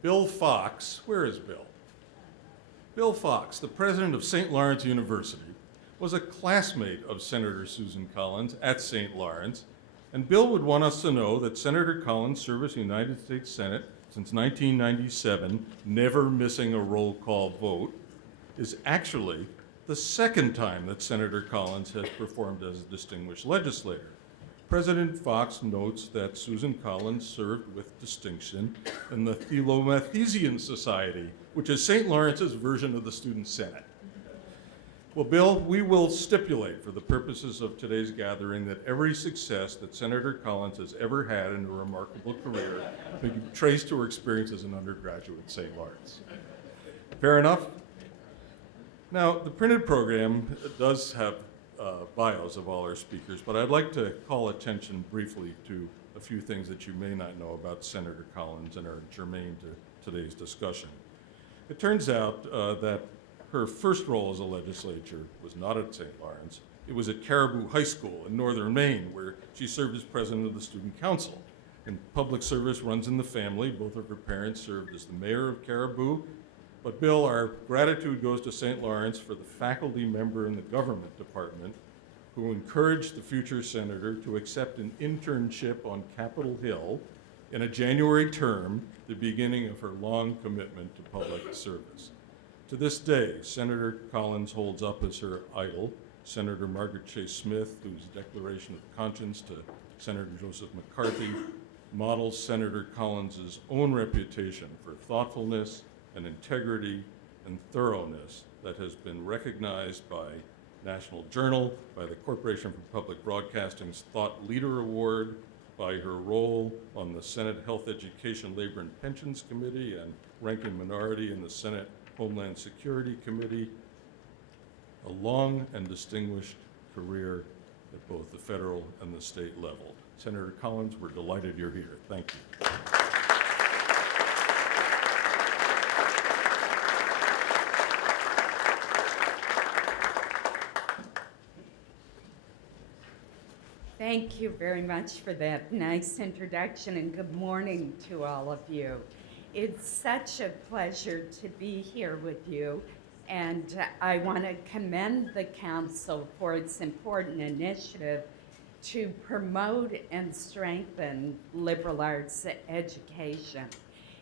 Bill Fox, where is Bill? Bill Fox, the president of St. Lawrence University, was a classmate of Senator Susan Collins at St. Lawrence, and Bill would want us to know that Senator Collins served as the United States Senate since 1997, never missing a roll call vote, is actually the second time that Senator Collins has performed as a distinguished legislator. President Fox notes that Susan Collins served with distinction in the Philomathesian Society, which is St. Lawrence's version of the Student Senate. Well, Bill, we will stipulate for the purposes of today's gathering that every success that Senator Collins has ever had in a remarkable career may be traced to her experience as an undergraduate at St. Lawrence. Fair enough? Now, the printed program does have bios of all our speakers, but I'd like to call attention briefly to a few things that you may not know about Senator Collins and are germane to today's discussion. It turns out that her first role as a legislator was not at St. Lawrence. It was at Caribou High School in northern Maine, where she served as president of the student council. And public service runs in the family. Both of her parents served as the mayor of Caribou. But Bill, our gratitude goes to St. Lawrence for the faculty member in the government department who encouraged the future senator to accept an internship on Capitol Hill in a January term, the beginning of her long commitment to public service. To this day, Senator Collins holds up as her idol Senator Margaret Chase Smith, whose Declaration of Conscience to Senator Joseph McCarthy models Senator Collins's own reputation for thoughtfulness and integrity and thoroughness that has been recognized by National Journal, by the Corporation for Public Broadcasting's Thought Leader Award, by her role on the Senate Health, Education, Labor, and Pensions Committee and ranking minority in the Senate Homeland Security Committee, a long and distinguished career at both the federal and the state level. Senator Collins, we're delighted you're here. Thank you. Thank you very much for that nice introduction, and good morning to all of you. It's such a pleasure to be here with you, and I want to commend the Council for its important initiative to promote and strengthen liberal arts education.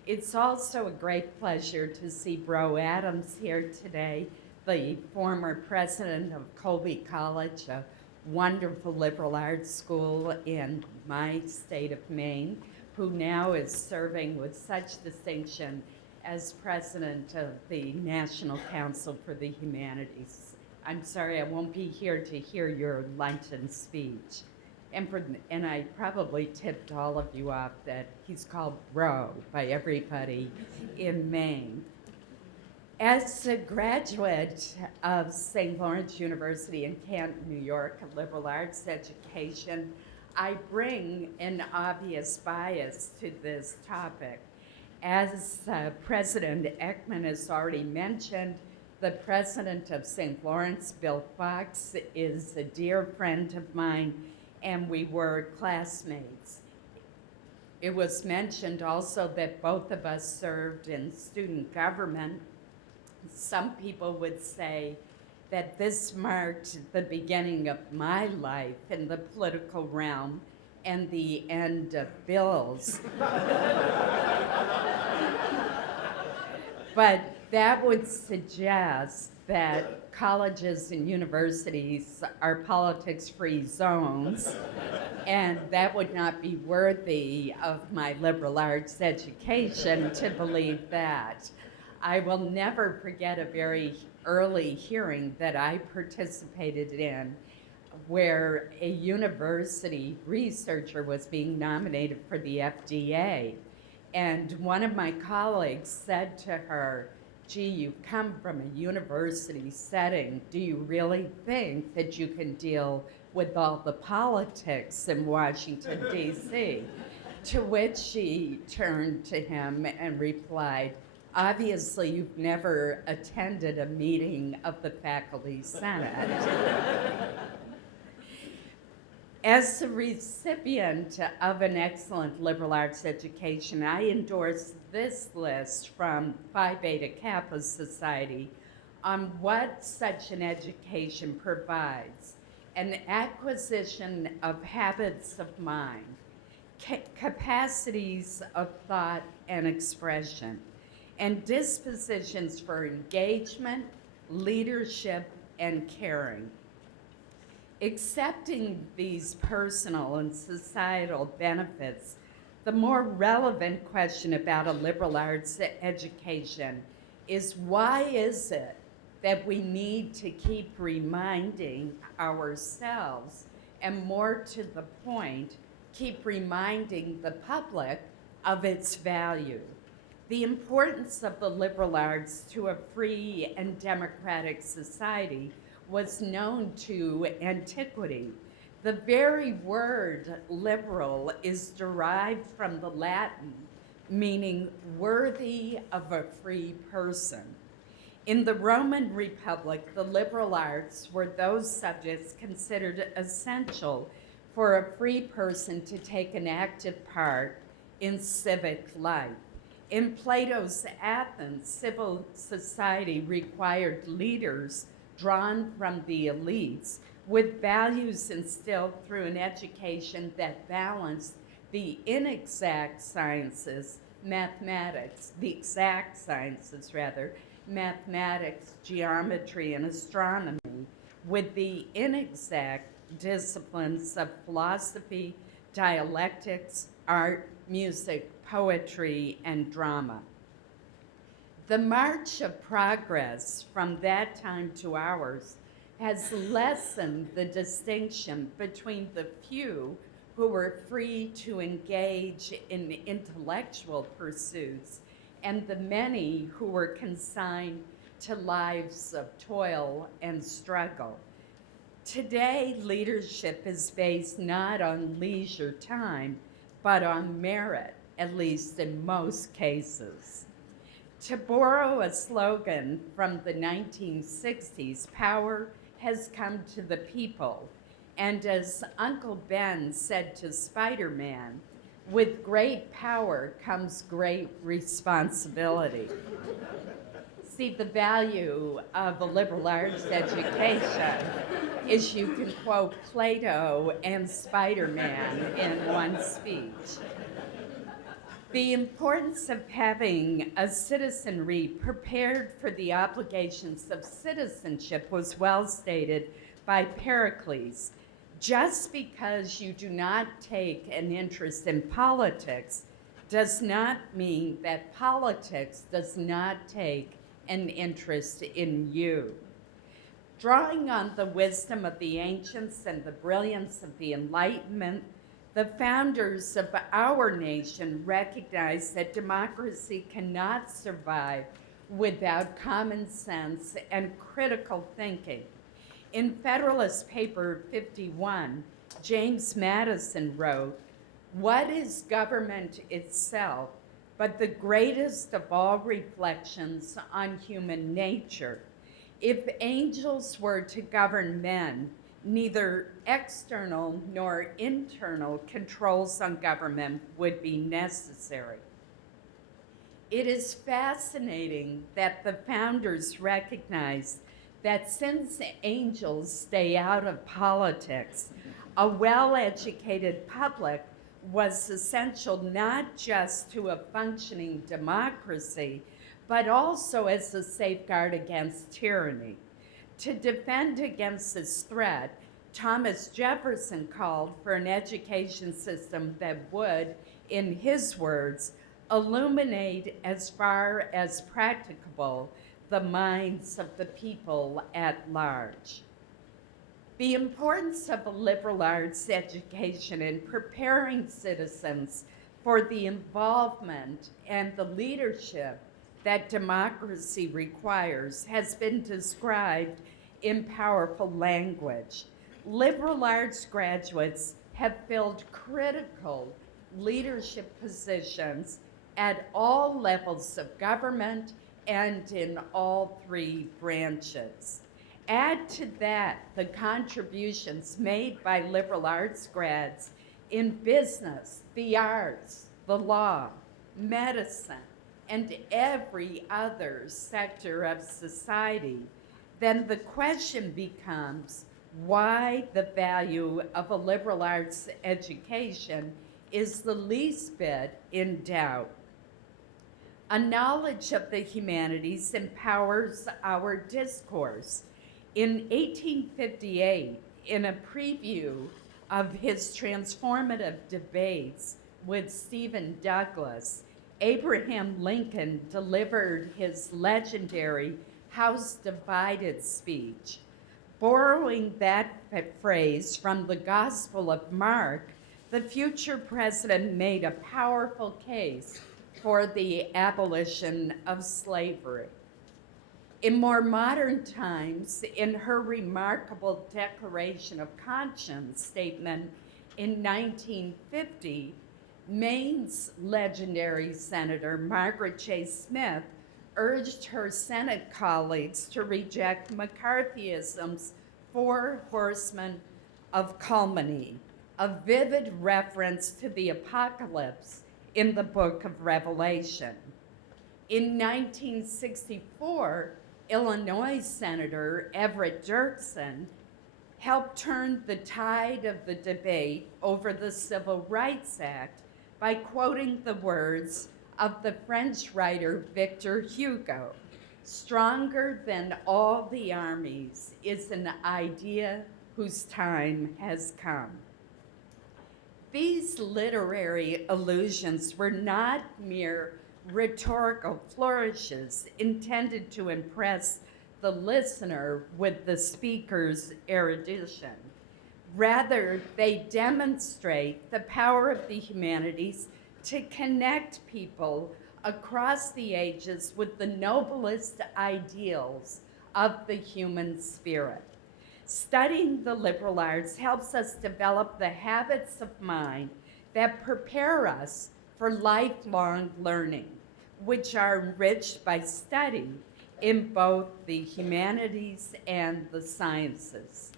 It's also a great pleasure to see Bro Adams here today, the former president of Colby College, a wonderful liberal arts school in my state of Maine, who now is serving with such distinction as president of the National Council for the Humanities. I'm sorry, I won't be here to hear your luncheon speech. And I probably tipped all of you off that he's called Bro by everybody in Maine. As a graduate of St. Lawrence University in Canton, New York, a liberal arts education, I bring an obvious bias to this topic. As President Ekman has already mentioned, the president of St. Lawrence, Bill Fox, is a dear friend of mine, and we were classmates. It was mentioned also that both of us served in student government. Some people would say that this marked the beginning of my life in the political realm and the end of Bill's. But that would suggest that colleges and universities are politics-free zones, and that would not be worthy of my liberal arts education to believe that. I will never forget a very early hearing that I participated in where a university researcher was being nominated for the FDA. And one of my colleagues said to her, "Gee, you come from a university setting. Do you really think that you can deal with all the politics in Washington, D.C.? To which she turned to him and replied, "Obviously, you've never attended a meeting of the Faculty Senate." As a recipient of an excellent liberal arts education, I endorse this list from Phi Beta Kappa Society on what such an education provides: an acquisition of habits of mind, capacities of thought and expression, and dispositions for engagement, leadership, and caring. Accepting these personal and societal benefits, the more relevant question about a liberal arts education is, why is it that we need to keep reminding ourselves, and more to the point, keep reminding the public of its value? The importance of the liberal arts to a free and democratic society was known to antiquity. The very word liberal is derived from the Latin, meaning worthy of a free person. In the Roman Republic, the liberal arts were those subjects considered essential for a free person to take an active part in civic life. In Plato's Athens, civil society required leaders drawn from the elites, with values instilled through an education that balanced the inexact sciences, the exact sciences rather, mathematics, geometry, and astronomy, with the inexact disciplines of philosophy, dialectics, art, music, poetry, and drama. The march of progress from that time to ours has lessened the distinction between the few who were free to engage in intellectual pursuits and the many who were consigned to lives of toil and struggle. Today, leadership is based not on leisure time, but on merit, at least in most cases. To borrow a slogan from the 1960s, power has come to the people. And as Uncle Ben said to Spider-Man, with great power comes great responsibility. See, the value of a liberal arts education is you can quote Plato and Spider-Man in one speech. The importance of having a citizenry prepared for the obligations of citizenship was well stated by Pericles. Just because you do not take an interest in politics does not mean that politics does not take an interest in you. Drawing on the wisdom of the ancients and the brilliance of the Enlightenment, the founders of our nation recognized that democracy cannot survive without common sense and critical thinking. In Federalist Paper 51, James Madison wrote, "What is government itself but the greatest of all reflections on human nature? If angels were to govern men, neither external nor internal controls on government would be necessary." It is fascinating that the founders recognized that since angels stay out of politics, a well-educated public was essential not just to a functioning democracy, but also as a safeguard against tyranny. To defend against this threat, Thomas Jefferson called for an education system that would, in his words, illuminate as far as practicable the minds of the people at large. The importance of a liberal arts education in preparing citizens for the involvement and the leadership that democracy requires has been described in powerful language. Liberal arts graduates have filled critical leadership positions at all levels of government and in all three branches. Add to that the contributions made by liberal arts grads in business, the arts, the law, medicine, and every other sector of society, then the question becomes why the value of a liberal arts education is the least bit in doubt. A knowledge of the humanities empowers our discourse. In 1858, in a preview of his transformative debates with Stephen Douglas, Abraham Lincoln delivered his legendary House Divided speech. Borrowing that phrase from the Gospel of Mark, the future president made a powerful case for the abolition of slavery. In more modern times, in her remarkable Declaration of Conscience statement in 1950, Maine's legendary Senator Margaret J. Smith urged her Senate colleagues to reject McCarthyism's Four Horsemen of Calumny, a vivid reference to the apocalypse in the book of Revelation. In 1964, Illinois Senator Everett Dirksen helped turn the tide of the debate over the Civil Rights Act by quoting the words of the French writer Victor Hugo, "Stronger than all the armies is an idea whose time has come." These literary allusions were not mere rhetorical flourishes intended to impress the listener with the speaker's erudition. Rather, they demonstrate the power of the humanities to connect people across the ages with the noblest ideals of the human spirit. Studying the liberal arts helps us develop the habits of mind that prepare us for lifelong learning, which are enriched by study in both the humanities and the sciences.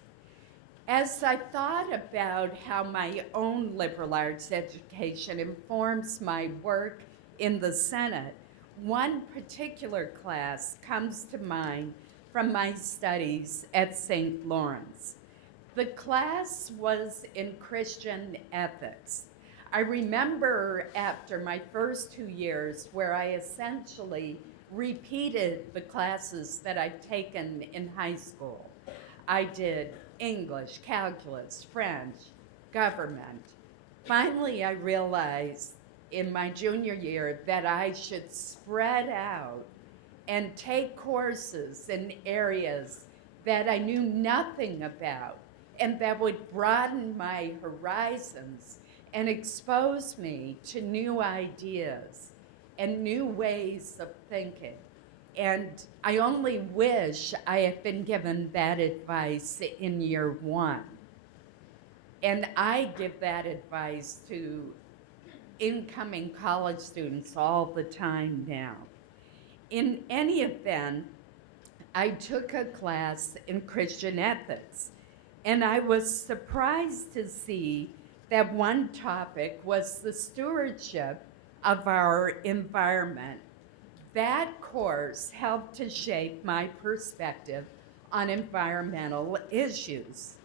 As I thought about how my own liberal arts education informs my work in the Senate, one particular class comes to mind from my studies at St. Lawrence. The class was in Christian ethics. I remember after my first 2 years where I essentially repeated the classes that I'd taken in high school. I did English, calculus, French, government. Finally, I realized in my junior year that I should spread out and take courses in areas that I knew nothing about and that would broaden my horizons and expose me to new ideas and new ways of thinking. And I only wish I had been given that advice in year one. And I give that advice to incoming college students all the time now. In any event, I took a class in Christian ethics, and I was surprised to see that one topic was the stewardship of our environment. That course helped to shape my perspective on environmental issues.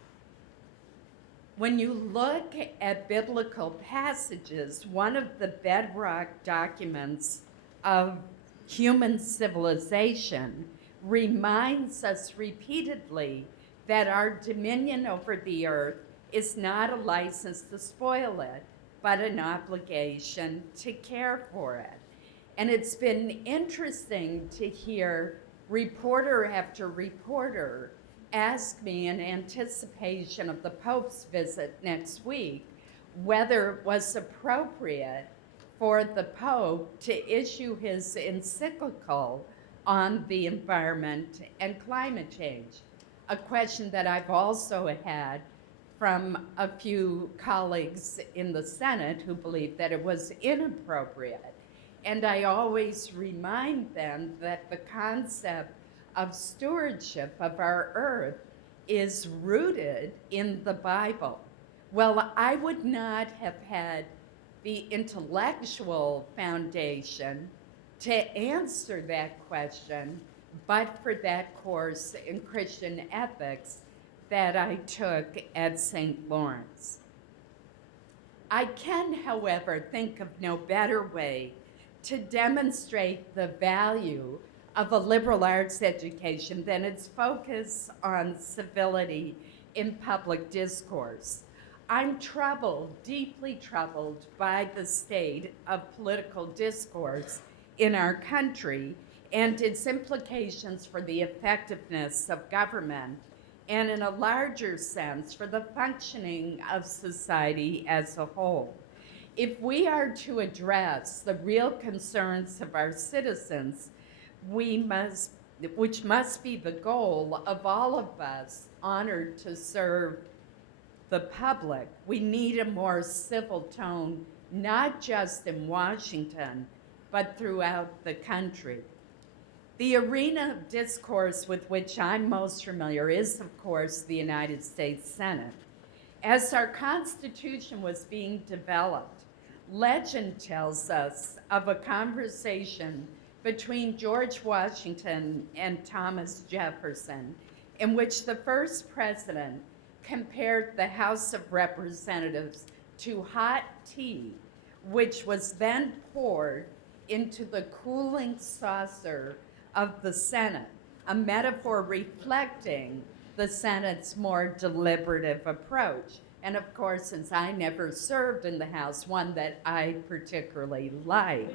When you look at biblical passages, one of the bedrock documents of human civilization reminds us repeatedly that our dominion over the earth is not a license to spoil it, but an obligation to care for it. And it's been interesting to hear reporter after reporter ask me in anticipation of the Pope's visit next week whether it was appropriate for the Pope to issue his encyclical on the environment and climate change, a question that I've also had from a few colleagues in the Senate who believe that it was inappropriate. And I always remind them that the concept of stewardship of our earth is rooted in the Bible. Well, I would not have had the intellectual foundation to answer that question but for that course in Christian ethics that I took at St. Lawrence. I can, however, think of no better way to demonstrate the value of a liberal arts education than its focus on civility in public discourse. I'm troubled, deeply troubled, by the state of political discourse in our country and its implications for the effectiveness of government, and in a larger sense, for the functioning of society as a whole. If we are to address the real concerns of our citizens, which must be the goal of all of us honored to serve the public, we need a more civil tone, not just in Washington, but throughout the country. The arena of discourse with which I'm most familiar is, of course, the United States Senate. As our Constitution was being developed, legend tells us of a conversation between George Washington and Thomas Jefferson, in which the first president compared the House of Representatives to hot tea, which was then poured into the cooling saucer of the Senate, a metaphor reflecting the Senate's more deliberative approach. And of course, since I never served in the House, one that I particularly like.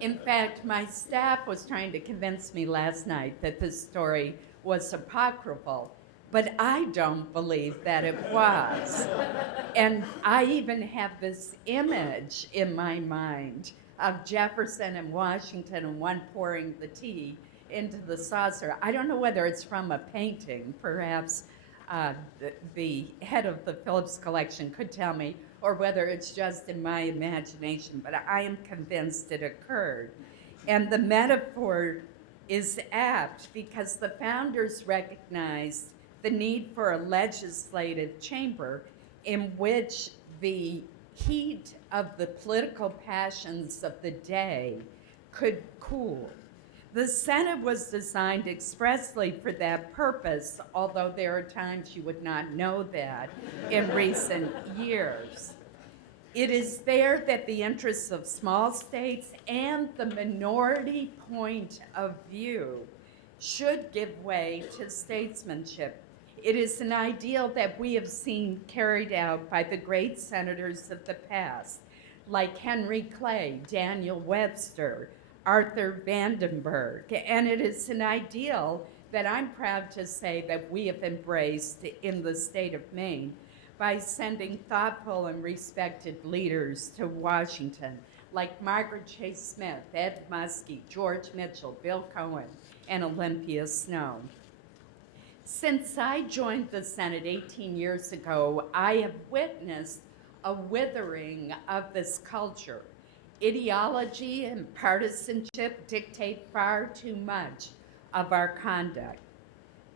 In fact, my staff was trying to convince me last night that this story was apocryphal, but I don't believe that it was. And I even have this image in my mind of Jefferson and Washington and one pouring the tea into the saucer. I don't know whether it's from a painting, perhaps the head of the Phillips collection could tell me, or whether it's just in my imagination, but I am convinced it occurred. And the metaphor is apt because the founders recognized the need for a legislative chamber in which the heat of the political passions of the day could cool. The Senate was designed expressly for that purpose, although there are times you would not know that in recent years. It is there that the interests of small states and the minority point of view should give way to statesmanship. It is an ideal that we have seen carried out by the great senators of the past, like Henry Clay, Daniel Webster, Arthur Vandenberg, and it is an ideal that I'm proud to say that we have embraced in the state of Maine by sending thoughtful and respected leaders to Washington, like Margaret Chase Smith, Ed Muskie, George Mitchell, Bill Cohen, and Olympia Snowe. Since I joined the Senate 18 years ago, I have witnessed a withering of this culture. Ideology and partisanship dictate far too much of our conduct.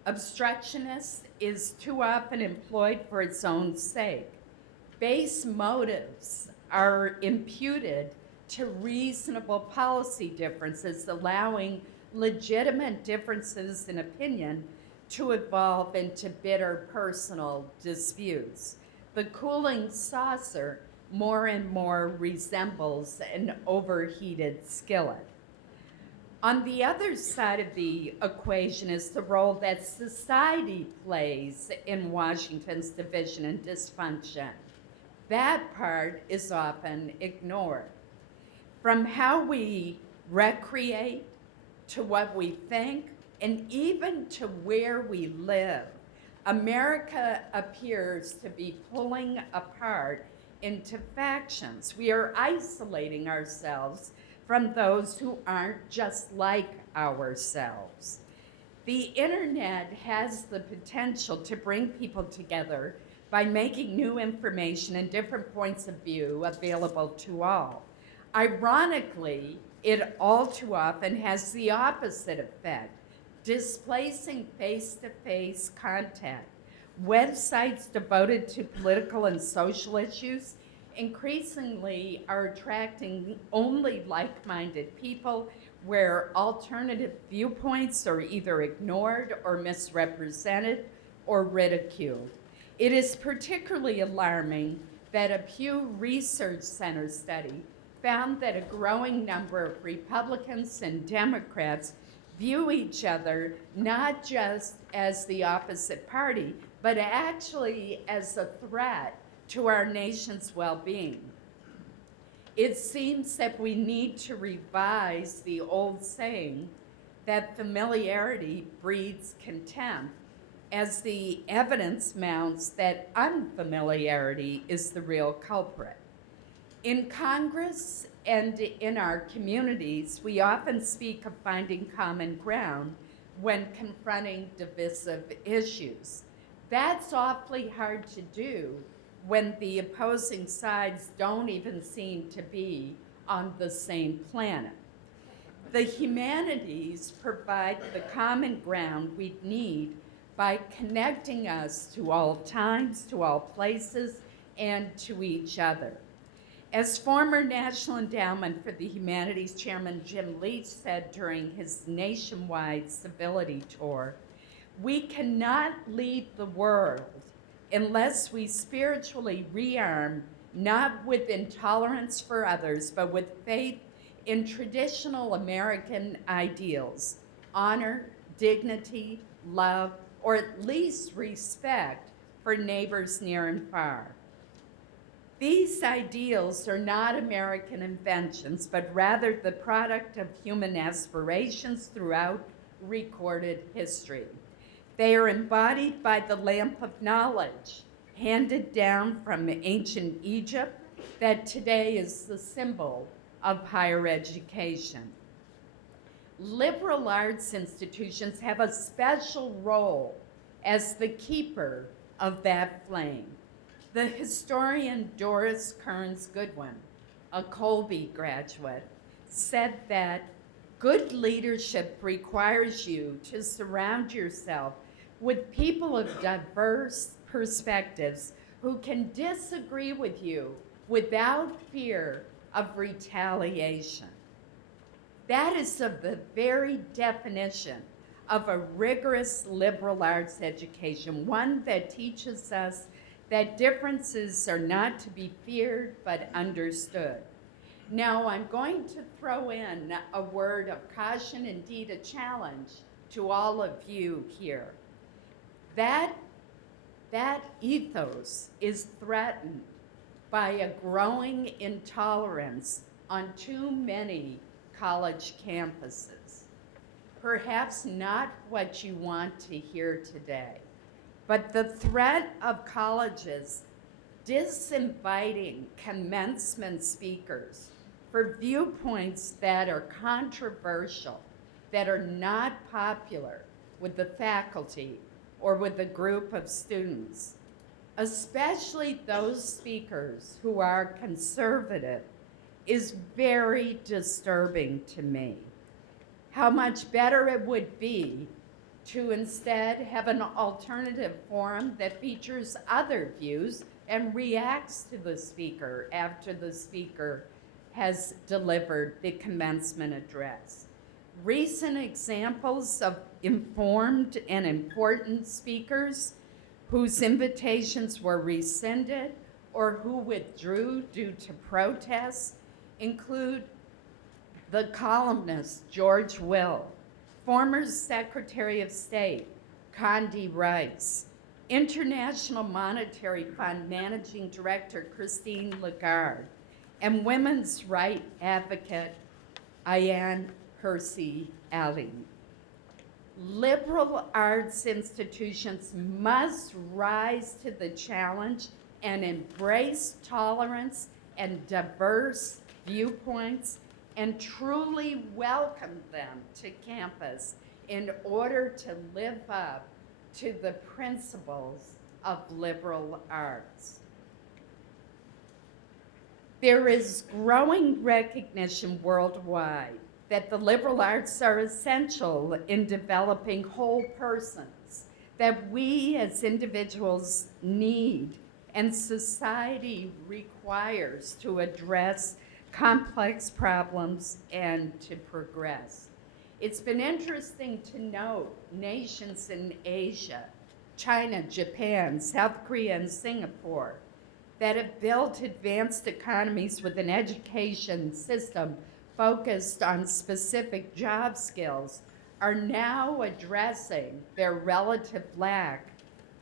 Obstructionist is too often employed for its own sake. Base motives are imputed to reasonable policy differences, allowing legitimate differences in opinion to evolve into bitter personal disputes. The cooling saucer more and more resembles an overheated skillet. On the other side of the equation is the role that society plays in Washington's division and dysfunction. That part is often ignored. From how we recreate to what we think, and even to where we live, America appears to be pulling apart into factions. We are isolating ourselves from those who aren't just like ourselves. The internet has the potential to bring people together by making new information and different points of view available to all. Ironically, it all too often has the opposite effect, displacing face-to-face contact. Websites devoted to political and social issues increasingly are attracting only like-minded people where alternative viewpoints are either ignored or misrepresented or ridiculed. It is particularly alarming that a Pew Research Center study found that a growing number of Republicans and Democrats view each other not just as the opposite party, but actually as a threat to our nation's well-being. It seems that we need to revise the old saying that familiarity breeds contempt, as the evidence mounts that unfamiliarity is the real culprit. In Congress and in our communities, we often speak of finding common ground when confronting divisive issues. That's awfully hard to do when the opposing sides don't even seem to be on the same planet. The humanities provide the common ground we need by connecting us to all times, to all places, and to each other. As former National Endowment for the Humanities Chairman Jim Leach said during his nationwide civility tour, we cannot lead the world unless we spiritually rearm, not with intolerance for others, but with faith in traditional American ideals, honor, dignity, love, or at least respect for neighbors near and far. These ideals are not American inventions, but rather the product of human aspirations throughout recorded history. They are embodied by the lamp of knowledge handed down from ancient Egypt that today is the symbol of higher education. Liberal arts institutions have a special role as the keeper of that flame. The historian Doris Kearns Goodwin, a Colby graduate, said that good leadership requires you to surround yourself with people of diverse perspectives who can disagree with you without fear of retaliation. That is of the very definition of a rigorous liberal arts education, one that teaches us that differences are not to be feared but understood. Now, I'm going to throw in a word of caution, indeed a challenge to all of you here. That ethos is threatened by a growing intolerance on too many college campuses. Perhaps not what you want to hear today, but the threat of colleges disinviting commencement speakers for viewpoints that are controversial, that are not popular with the faculty or with a group of students, especially those speakers who are conservative, is very disturbing to me. How much better it would be to instead have an alternative forum that features other views and reacts to the speaker after the speaker has delivered the commencement address. Recent examples of informed and important speakers whose invitations were rescinded or who withdrew due to protests include the columnist George Will, former Secretary of State Condi Rice, International Monetary Fund Managing Director Christine Lugar, and women's rights advocate Ayaan Hirsi Ali. Liberal arts institutions must rise to the challenge and embrace tolerance and diverse viewpoints and truly welcome them to campus in order to live up to the principles of liberal arts. There is growing recognition worldwide that the liberal arts are essential in developing whole persons, that we as individuals need and society requires to address complex problems and to progress. It's been interesting to note nations in Asia, China, Japan, South Korea, and Singapore that have built advanced economies with an education system focused on specific job skills are now addressing their relative lack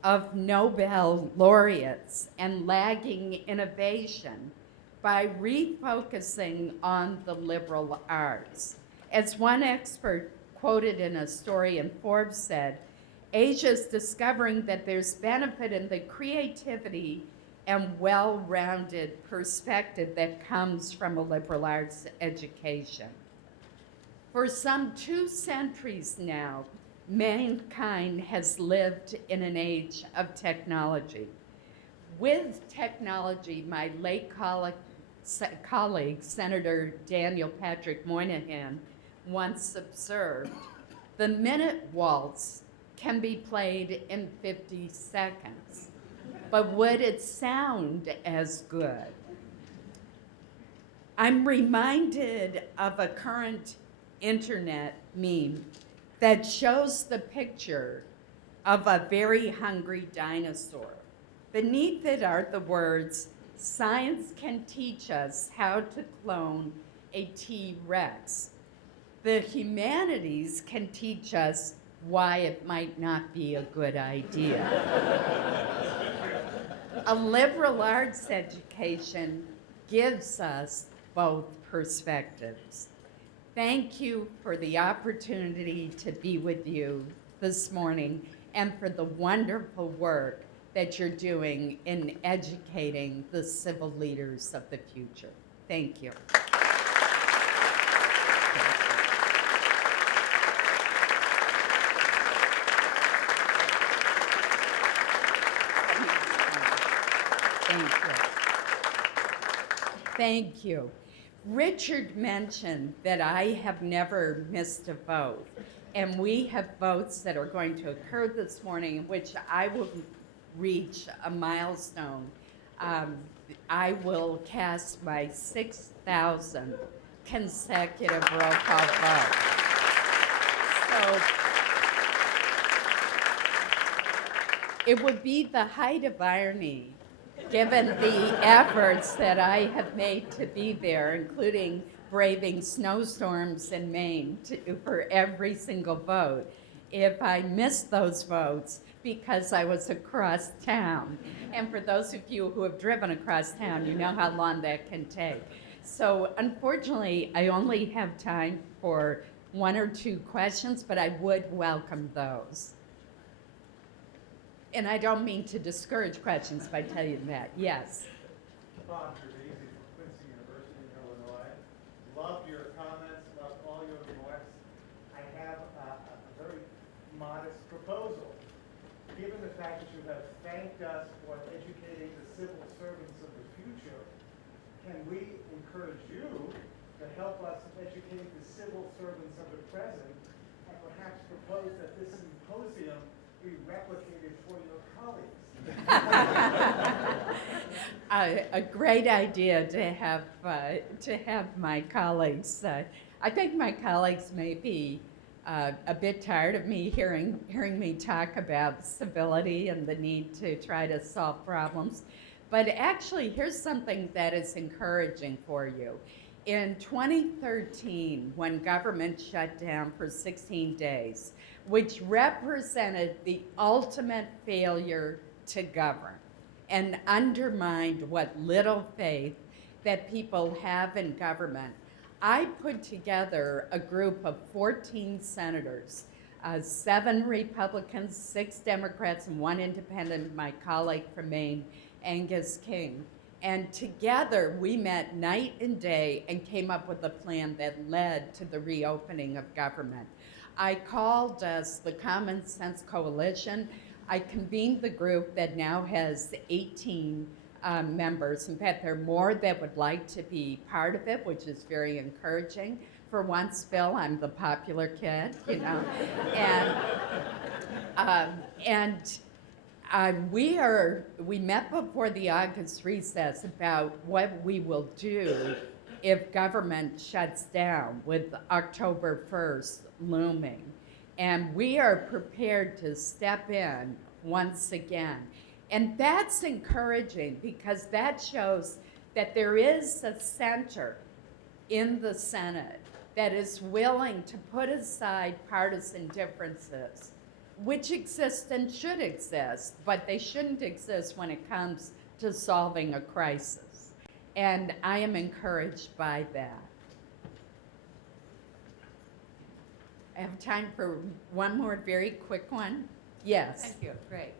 of Nobel laureates and lagging innovation by refocusing on the liberal arts. As one expert quoted in a story in Forbes said, Asia's discovering that there's benefit in the creativity and well-rounded perspective that comes from a liberal arts education. For some 2 centuries now, mankind has lived in an age of technology. With technology, my late colleague, Senator Daniel Patrick Moynihan, once observed, the minute waltz can be played in 50 seconds, but would it sound as good? I'm reminded of a current internet meme that shows the picture of a very hungry dinosaur. Beneath it are the words, "Science can teach us how to clone a T-Rex. The humanities can teach us why it might not be a good idea." A liberal arts education gives us both perspectives. Thank you for the opportunity to be with you this morning and for the wonderful work that you're doing in educating the civil leaders of the future. Thank you. Thank you. Richard mentioned that I have never missed a vote, and we have votes that are going to occur this morning in which I will reach a milestone. I will cast my 6,000th consecutive roll call vote. So it would be the height of irony, given the efforts that I have made to be there, including braving snowstorms in Maine for every single vote, if I missed those votes because I was across town. And for those of you who have driven across town, you know how long that can take. So unfortunately, I only have time for 1 or 2 questions, but I would welcome those. And I don't mean to discourage questions by telling you that. Yes. Bob Gervasi from Quincy University in Illinois. Loved your comments, loved all your remarks. I have a very modest proposal. Given the fact that you have thanked us for educating the civil servants of the future, can we encourage you to help us educate the civil servants of the present and perhaps propose that this symposium be replicated for your colleagues? A great idea to have my colleagues. I think my colleagues may be a bit tired of me hearing me talk about civility and the need to try to solve problems. But actually, here's something that is encouraging for you. In 2013, when government shut down for 16 days, which represented the ultimate failure to govern and undermined what little faith that people have in government, I put together a group of 14 senators, 7 Republicans, 6 Democrats, and 1 independent, my colleague from Maine, Angus King. And together we met night and day and came up with a plan that led to the reopening of government. I called us the Common Sense Coalition. I convened the group that now has 18 members. In fact, there are more that would like to be part of it, which is very encouraging. For once, Bill, I'm the popular kid, you know. We met before the August recess about what we will do if government shuts down with October 1st looming. And we are prepared to step in once again. And that's encouraging because that shows that there is a center in the Senate that is willing to put aside partisan differences, which exist and should exist, but they shouldn't exist when it comes to solving a crisis. And I am encouraged by that. I have time for one more very quick one. Yes. Thank you, great.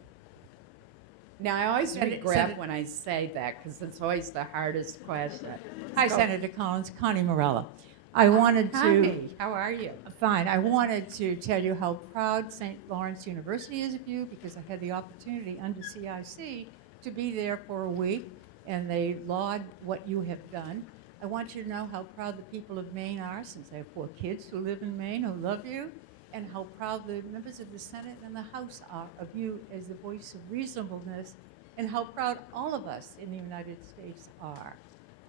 Now, I always Senator- regret when I say that because it's always the hardest question. Hi, Go. Senator Collins, Connie Morella. I wanted to, Connie, how are you? fine, I wanted to tell you how proud St. Lawrence University is of you because I had the opportunity under CIC to be there for a week and they laud what you have done. I want you to know how proud the people of Maine are, since I have 4 kids who live in Maine who love you, and how proud the members of the Senate and the House are of you as the voice of reasonableness, and how proud all of us in the United States are.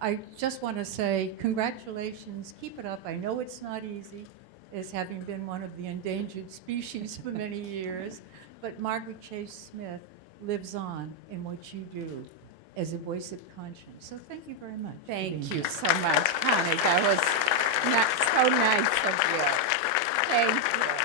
I just want to say congratulations, keep it up. I know it's not easy, as having been one of the endangered species for many years, but Margaret Chase Smith lives on in what you do as a voice of conscience. So thank you very much. for being Thank here. you so much, Connie. That was so nice of you. Thank you.